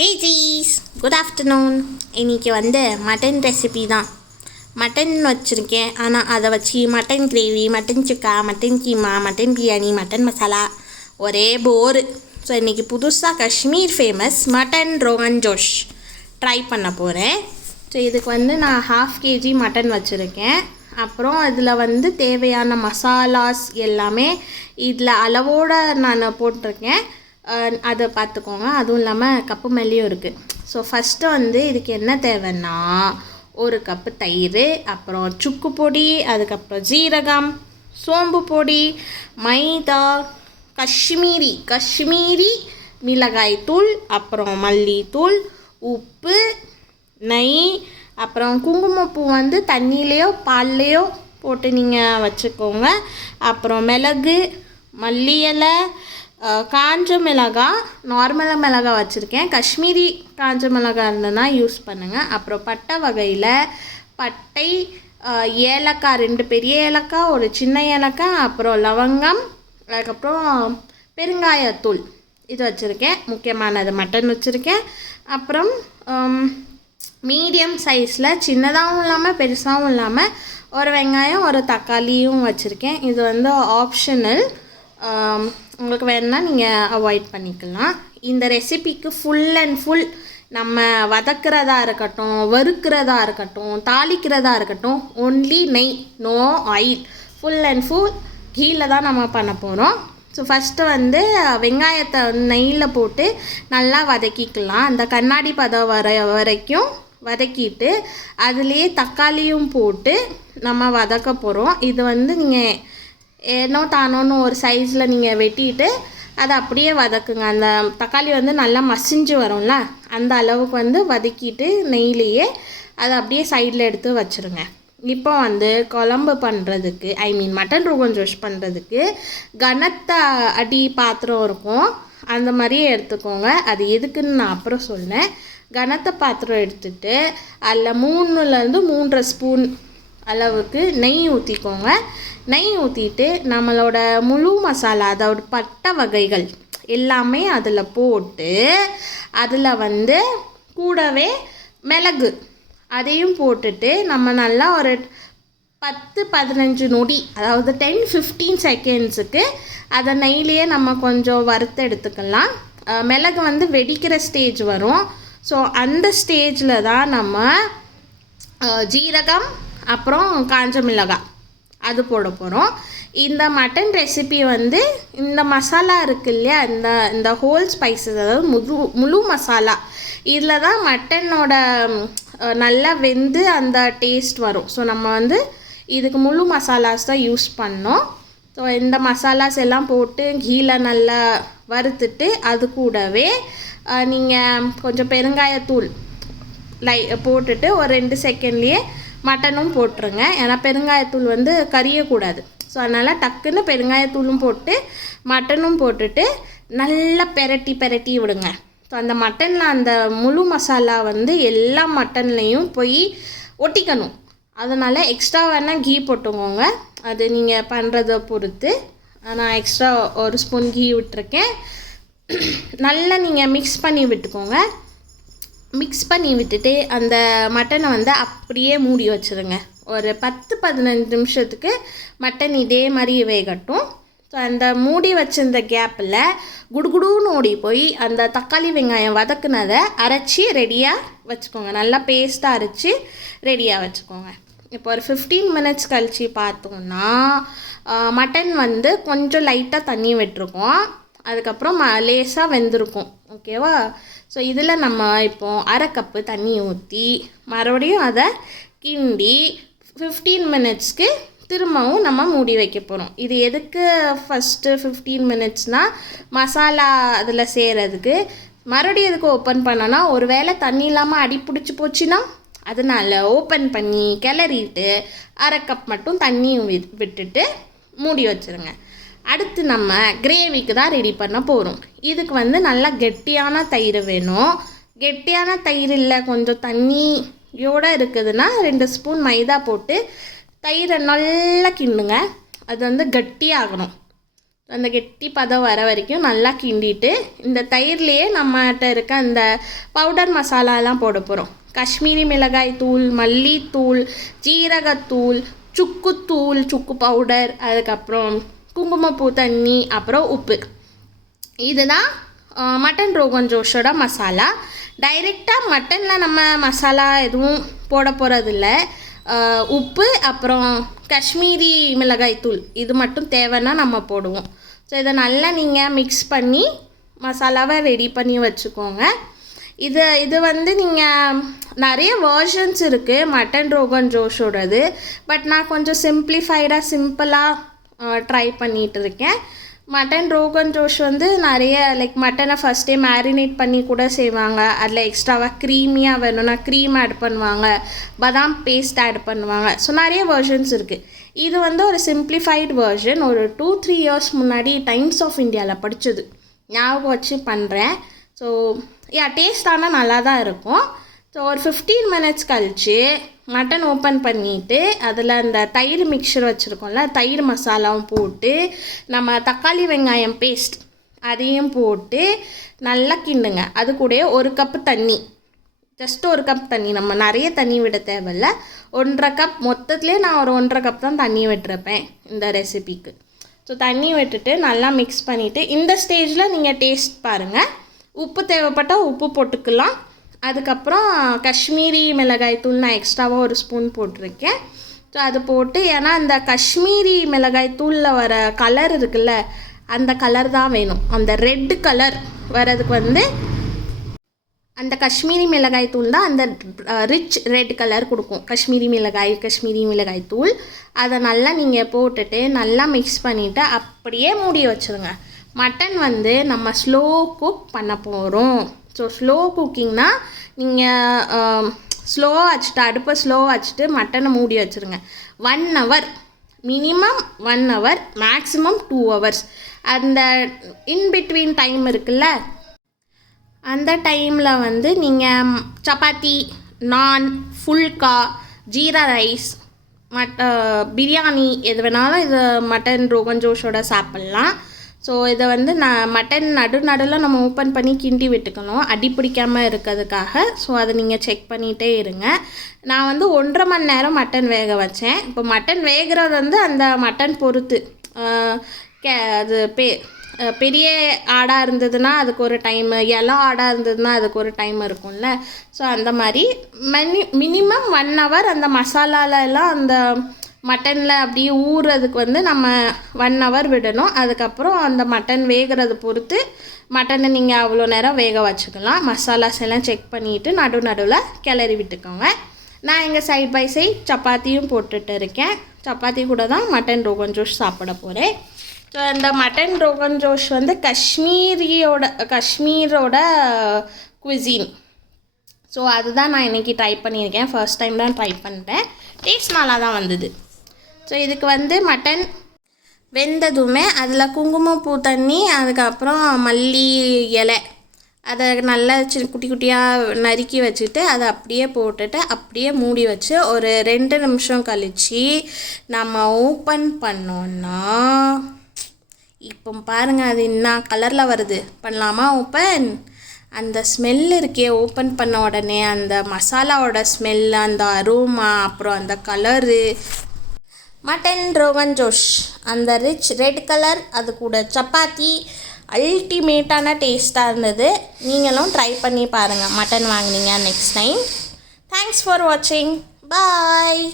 ஹே guys, good afternoon. இன்றைக்கி mutton recipe தான். Mutton வச்சுருக்கேன், ஆனால் அதை வச்சு mutton gravy, mutton sukka, mutton keema, mutton biryani, mutton masala ஒரே போரு. ஸோ இன்றைக்கி புதுசாக Kashmir famous mutton rogan josh try பண்ண போகிறேன். ஸோ இதுக்கு நான் 1/2 kg மட்டன் வச்சுருக்கேன். அப்புறம் இதில் தேவையான மசாலாஸ் எல்லாமே இதில் அளவோடு நான் போட்டிருக்கேன். அதை பார்த்துக்கோங்க. அதுவும் இல்லாமல் கப்பு மேலேயும் இருக்குது. ஸோ ஃபஸ்ட்டு இதுக்கு என்ன தேவைன்னா 1 கப்பு தயிர், அப்புறம் சுக்கு பொடி, அதுக்கப்புறம் ஜீரகம், சோம்பு பொடி, மைதா, காஷ்மீரி மிளகாய் தூள், அப்புறம் மல்லித்தூள், உப்பு, நெய், அப்புறம் குங்குமப்பூ தண்ணியிலையோ பால்லையோ போட்டு நீங்கள் வச்சுக்கோங்க. அப்புறம் மிளகு, மல்லி இலை, காஞ்ச மிளகாய், நார்மல் மிளகாய் வச்சுருக்கேன். காஷ்மீரி காஞ்ச மிளகாய் இருந்ததுன்னா யூஸ் பண்ணுங்கள். அப்புறம் பட்டை வகையில் பட்டை, ஏலக்காய், 2 பெரிய ஏலக்காய், 1 சின்ன ஏலக்காய், அப்புறம் லவங்கம், அதுக்கப்புறம் பெருங்காயத்தூள் இது வச்சுருக்கேன். முக்கியமானது மட்டன் வச்சுருக்கேன். அப்புறம் மீடியம் சைஸில் சின்னதாகவும் இல்லாமல் பெருசாகவும் இல்லாமல் 1 வெங்காயம், 1 தக்காளியும் வச்சுருக்கேன். இது ஆப்ஷனல். உங்களுக்கு வேணுன்னா நீங்கள் அவாய்ட் பண்ணிக்கலாம். இந்த ரெசிபிக்கு ஃபுல் அண்ட் ஃபுல் நம்ம வதக்கிறதா இருக்கட்டும், வறுக்கிறதா இருக்கட்டும், தாளிக்கிறதா இருக்கட்டும், ஒன்லி நெய், no oil, full and full கீழே தான் நம்ம பண்ண போகிறோம். ஸோ ஃபஸ்ட்டு வெங்காயத்தை நெய்யில் போட்டு நல்லா வதக்கிக்கலாம். அந்த கண்ணாடி பதம் வரைக்கும் வதக்கிட்டு அதுலேயே தக்காளியும் போட்டு நம்ம வதக்க போகிறோம். இது நீங்கள் ஏனோ தானோன்னு ஒரு சைஸில் நீங்கள் வெட்டிட்டு அதை அப்படியே வதக்குங்க. அந்த தக்காளி நல்லா மசிஞ்சு வரும்ல, அந்த அளவுக்கு வதக்கிட்டு நெய்லேயே அதை அப்படியே சைடில் எடுத்து வச்சுருங்க. இப்போ குழம்பு பண்ணுறதுக்கு, மட்டன் ரோகன் ஜோஷ் பண்ணுறதுக்கு கனத்த அடி பாத்திரம் இருக்கும், அந்த மாதிரியே எடுத்துக்கோங்க. அது எதுக்குன்னு நான் அப்புறம் சொன்னேன். கனத்த பாத்திரம் எடுத்துகிட்டு அதில் 3லேருந்து 3.5 ஸ்பூன் அளவுக்கு நெய் ஊற்றிக்கோங்க. நெய் ஊற்றிட்டு நம்மளோட முழு மசாலா, அதோட பட்டை வகைகள் எல்லாமே அதில் போட்டு அதில் கூடவே மிளகு அதையும் போட்டுட்டு நம்ம நல்லா ஒரு 10-15 நொடி, அதாவது 10-15 செகண்ட்ஸுக்கு அதை நெய்லேயே நம்ம கொஞ்சம் வறுத்து எடுத்துக்கலாம். மிளகு வெடிக்கிற ஸ்டேஜ் வரும். ஸோ அந்த ஸ்டேஜில் தான் நம்ம ஜீரகம், அப்புறம் காஞ்ச மிளகாய் அது போட போகிறோம். இந்த மட்டன் ரெசிபி இந்த மசாலா இருக்குது இல்லையா, இந்த ஹோல் ஸ்பைசஸ், அதாவது முழு மசாலா, இதில் தான் மட்டனோட நல்லா வெந்து அந்த டேஸ்ட் வரும். ஸோ நம்ம இதுக்கு முழு மசாலாஸ் தான் யூஸ் பண்ணோம். ஸோ இந்த மசாலாஸ் எல்லாம் போட்டு கீழே நல்லா வறுத்துட்டு அது கூடவே நீங்கள் கொஞ்சம் பெருங்காயத்தூள் போட்டுட்டு ஒரு 2 செகண்ட்லேயே மட்டனும் போட்டுருங்க. ஏன்னா பெருங்காயத்தூள் கரியக்கூடாது. ஸோ அதனால் டக்குன்னு பெருங்காயத்தூளும் போட்டு மட்டனும் போட்டுட்டு நல்லா பெரட்டி விடுங்க. ஸோ அந்த மட்டனில் அந்த முழு மசாலா எல்லா மட்டன்லேயும் போய் ஒட்டிக்கணும். அதனால் எக்ஸ்ட்ரா வேணால் கீ போட்டுக்கோங்க, அது நீங்கள் பண்ணுறதை பொறுத்து. நான் எக்ஸ்ட்ரா 1 ஸ்பூன் கீ விட்டுருக்கேன். நல்லா நீங்கள் மிக்ஸ் பண்ணி விட்டுக்கோங்க. மிக்ஸ் பண்ணி விட்டுட்டு அந்த மட்டனை அப்படியே மூடி வச்சுருங்க. ஒரு 10-15 நிமிஷத்துக்கு மட்டன் இதே மாதிரி வேகட்டும். ஸோ அந்த மூடி வச்சிருந்த கேப்பில் குடுகுடுன்னு ஓடி போய் அந்த தக்காளி வெங்காயம் வதக்குனதை அரைச்சி ரெடியாக வச்சுக்கோங்க. நல்லா பேஸ்ட்டாக அரைச்சி ரெடியாக வச்சுக்கோங்க. இப்போ ஒரு 15 மினிட்ஸ் கழித்து பார்த்தோம்னா மட்டன் கொஞ்சம் லைட்டாக தண்ணி விட்டுருக்கோம். அதுக்கப்புறம் லேசாக வெந்திருக்கும். ஓகேவா? ஸோ இதில் நம்ம இப்போது 1/2 கப்பு தண்ணி ஊற்றி மறுபடியும் அதை கிண்டி 15 மினிட்ஸ்க்கு திரும்பவும் நம்ம மூடி வைக்க போகிறோம். இது எதுக்கு ஃபஸ்ட்டு 15 மினிட்ஸ்னால் மசாலா அதில் செய்கிறதுக்கு. மறுபடியும் எதுக்கு ஓப்பன் பண்ணோன்னா ஒரு வேளை தண்ணி இல்லாமல் அடி பிடிச்சி போச்சுன்னா அதனால் ஓப்பன் பண்ணி கிளறிட்டு 1/2 கப் மட்டும் தண்ணியும் விட்டுட்டு மூடி வச்சுருங்க. அடுத்து நம்ம கிரேவிக்கு தான் ரெடி பண்ண போகிறோம். இதுக்கு நல்லா கெட்டியான தயிர் வேணும். கெட்டியான தயிர் இல்லை, கொஞ்சம் தண்ணியோடு இருக்குதுன்னா 2 ஸ்பூன் மைதா போட்டு தயிரை நல்லா கிண்டுங்க. அது கட்டியாகணும். அந்த கெட்டி பதம் வர வரைக்கும் நல்லா கிண்டிட்டு இந்த தயிர்லேயே நம்மகிட்ட இருக்க அந்த பவுடர் மசாலாலாம் போட போகிறோம். காஷ்மீரி மிளகாய் தூள், மல்லித்தூள், ஜீரகத்தூள், சுக்குத்தூள், சுக்கு பவுடர், அதுக்கப்புறம் குங்குமப்பூ தண்ணி, அப்புறம் உப்பு. இதுதான் மட்டன் ரோகன் ஜோஷோட மசாலா. டைரெக்டாக மட்டனில் நம்ம மசாலா எதுவும் போட போகிறதில்ல. உப்பு அப்புறம் காஷ்மீரி மிளகாய் தூள் இது மட்டும் தேவைன்னா நம்ம போடுவோம். ஸோ இதை நல்லா நீங்கள் மிக்ஸ் பண்ணி மசாலாவை ரெடி பண்ணி வச்சுக்கோங்க. இது வந்து நீங்கள் நிறைய வேர்ஷன்ஸ் இருக்குது மட்டன் ரோகன் ஜோஷோடது. பட் நான் கொஞ்சம் சிம்பிளாக ட்ரை பண்ணிகிட்டு இருக்கேன். மட்டன் ரோகன் ஜோஷ் வந்து நிறைய மட்டனை ஃபஸ்ட்டே மேரினேட் பண்ணி கூட செய்வாங்க. அதில் எக்ஸ்ட்ராவாக க்ரீமியாக வேணும்னா க்ரீம் ஆட் பண்ணுவாங்க, பாதாம் பேஸ்ட் ஆட் பண்ணுவாங்க. ஸோ நிறைய வேர்ஷன்ஸ் இருக்குது. இது வந்து ஒரு சிம்பிளிஃபைடு வேர்ஷன். ஒரு 2-3 இயர்ஸ் முன்னாடி டைம்ஸ் ஆஃப் இந்தியாவில் படித்தது ஞாபகம் வச்சு பண்ணுறேன். ஸோ டேஸ்ட் ஆனால் நல்லா தான் இருக்கும். ஸோ ஒரு 15 மினிட்ஸ் கழித்து மட்டன் ஓப்பன் பண்ணிவிட்டு அதில் அந்த தயிர் மிக்சர் வச்சுருக்கோம்ல, தயிர் மசாலாவும் போட்டு நம்ம தக்காளி வெங்காயம் பேஸ்ட் அதையும் போட்டு நல்லா கிண்டுங்க. அது கூட 1 கப்பு தண்ணி, ஜஸ்ட் 1 கப் தண்ணி, நம்ம நிறைய தண்ணி விட தேவையில்ல. 1.5 கப், மொத்தத்துலேயே நான் ஒரு 1.5 கப் தான் தண்ணி விட்டுருப்பேன் இந்த ரெசிபிக்கு. ஸோ தண்ணி விட்டுட்டு நல்லா மிக்ஸ் பண்ணிவிட்டு இந்த ஸ்டேஜில் நீங்கள் டேஸ்ட் பாருங்கள். உப்பு தேவைப்பட்டால் உப்பு போட்டுக்கலாம். அதுக்கப்புறம் காஷ்மீரி மிளகாய் தூள் நான் எக்ஸ்ட்ராவாக 1 ஸ்பூன் போட்டிருக்கேன். ஸோ அது போட்டு, ஏன்னா அந்த காஷ்மீரி மிளகாய் தூளில் வர கலர் இருக்குல்ல, அந்த கலர் தான் வேணும். அந்த ரெட் கலர் வரதுக்கு வந்து அந்த காஷ்மீரி மிளகாய் தூள் தான் அந்த ரிச் ரெட் கலர் கொடுக்கும். காஷ்மீரி மிளகாய் தூள் அதை நல்லா நீங்கள் போட்டுட்டு நல்லா மிக்ஸ் பண்ணிவிட்டு அப்படியே மூடி வச்சுருங்க. மட்டன் வந்து நம்ம ஸ்லோ குக் பண்ண போகிறோம். ஸோ ஸ்லோ குக்கிங்னா நீங்கள் அடுப்பை ஸ்லோவாக வச்சுட்டு மட்டனை மூடி வச்சுருங்க. 1 hour, minimum 1 hour, maximum 2 hours. அந்த இன்பிட்வீன் டைம் இருக்குல்ல, அந்த டைமில் வந்து நீங்கள் சப்பாத்தி, நான், ஃபுல்கா, ஜீரா ரைஸ், பிரியாணி எது வேணாலும் இது மட்டன் ரோகன் ஜோஷோட சாப்பிட்லாம். ஸோ இதை வந்து மட்டன் நடுவில் நம்ம ஓப்பன் பண்ணி கிண்டி விட்டுக்கணும், அடி பிடிக்காமல் இருக்கிறதுக்காக. ஸோ அதை நீங்கள் செக் பண்ணிகிட்டே இருங்க. நான் வந்து 1.5 மணி நேரம் மட்டன் வேக வச்சேன். இப்போ மட்டன் வேகிறது வந்து அந்த மட்டன் பொறுத்து, அது பெரிய ஆடாக இருந்ததுன்னா அதுக்கு ஒரு டைமு, இலை ஆடாக இருந்ததுன்னா அதுக்கு ஒரு டைம் இருக்கும்ல. ஸோ அந்த மாதிரி மினிமம் 1 hour அந்த மசாலாலெல்லாம் அந்த மட்டனில் அப்படியே ஊறுறதுக்கு வந்து நம்ம 1 hour விடணும். அதுக்கப்புறம் அந்த மட்டன் வேகிறது பொறுத்து மட்டனை நீங்கள் அவ்வளோ நேரம் வேக வச்சுக்கலாம். மசாலாஸ் எல்லாம் செக் பண்ணிவிட்டு நடுவில் கிளறி விட்டுக்கோங்க. நான் இங்கே சைட் பை சைட் சப்பாத்தியும் போட்டுட்டு இருக்கேன். சப்பாத்தி கூட தான் மட்டன் ரோகன் ஜோஷ் சாப்பிட போகிறேன். ஸோ இந்த மட்டன் ரோகன் ஜோஷ் வந்து காஷ்மீரோட குவிசின். ஸோ அதுதான் நான் இன்றைக்கி ட்ரை பண்ணியிருக்கேன். ஃபர்ஸ்ட் டைம் தான் ட்ரை பண்ணுறேன். டேஸ்ட் நல்லா தான் வந்தது. ஸோ இதுக்கு வந்து மட்டன் வெந்ததுமே அதில் குங்குமப்பூ தண்ணி, அதுக்கப்புறம் மல்லி இலை, அதை நல்லா குட்டி குட்டியாக நறுக்கி வச்சுட்டு அதை அப்படியே போட்டுட்டு அப்படியே மூடி வச்சு ஒரு 2 நிமிஷம் கழித்து நம்ம ஓப்பன் பண்ணோன்னா, இப்போ பாருங்கள் அது என்ன கலரில் வருது. பண்ணலாமா ஓப்பன்? அந்த ஸ்மெல் இருக்கே, ஓப்பன் பண்ண உடனே அந்த மசாலாவோட ஸ்மெல், அந்த அரோமா, அப்புறம் அந்த கலரு, மட்டன் ரோகன் ஜோஷ் அந்த ரிச் ரெட் கலர், அது கூட சப்பாத்தி, அல்டிமேட்டான டேஸ்ட்டாக இருந்தது. நீங்களும் ட்ரை பண்ணி பாருங்கள் மட்டன் வாங்கினீங்க நெக்ஸ்ட் டைம். தேங்க்ஸ் ஃபார் வாட்சிங். பாய்.